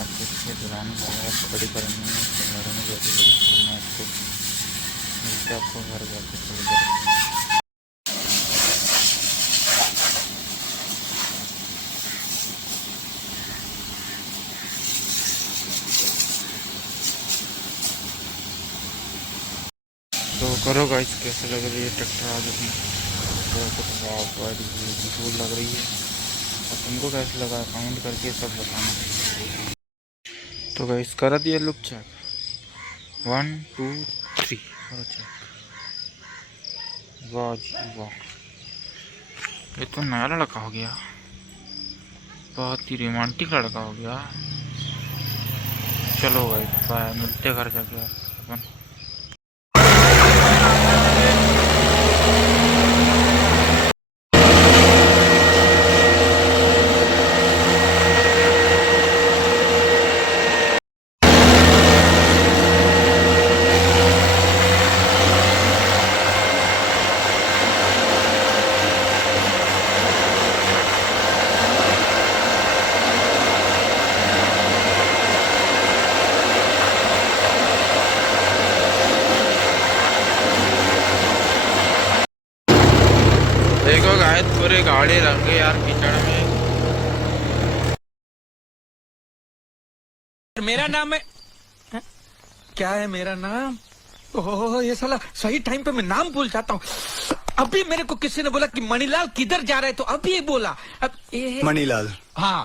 Market से दुरानी लगा बड़ी करनी है तो घर में बैठी बड़ी मैं आपको मिलते आपको घर जाके थोड़ी देर। तो करो गाइस कैसे लग रही है ट्रैक्टर आज अपनी ब्यूटीफुल लग रही है और तुमको कैसे लगा कमेंट करके सब बताना। तो गाइस कर दिया लुक चेक 1 2 3 करो चेक। वाह जी वाह, ये तो नया लड़का हो गया, बहुत ही रोमांटिक लड़का हो गया। चलो गाइस बाय, मिलते घर जाके अपन। देखो गाइस पूरे गाड़ी रंग गए यार कीचड़ में। मेरा नाम है क्या है मेरा नाम? ओह ये साला सही टाइम पे मैं नाम भूल जाता हूँ। अभी मेरे को किसी ने बोला कि मणिलाल किधर जा रहे, तो अभी ये बोला अब ये मणिलाल। हाँ।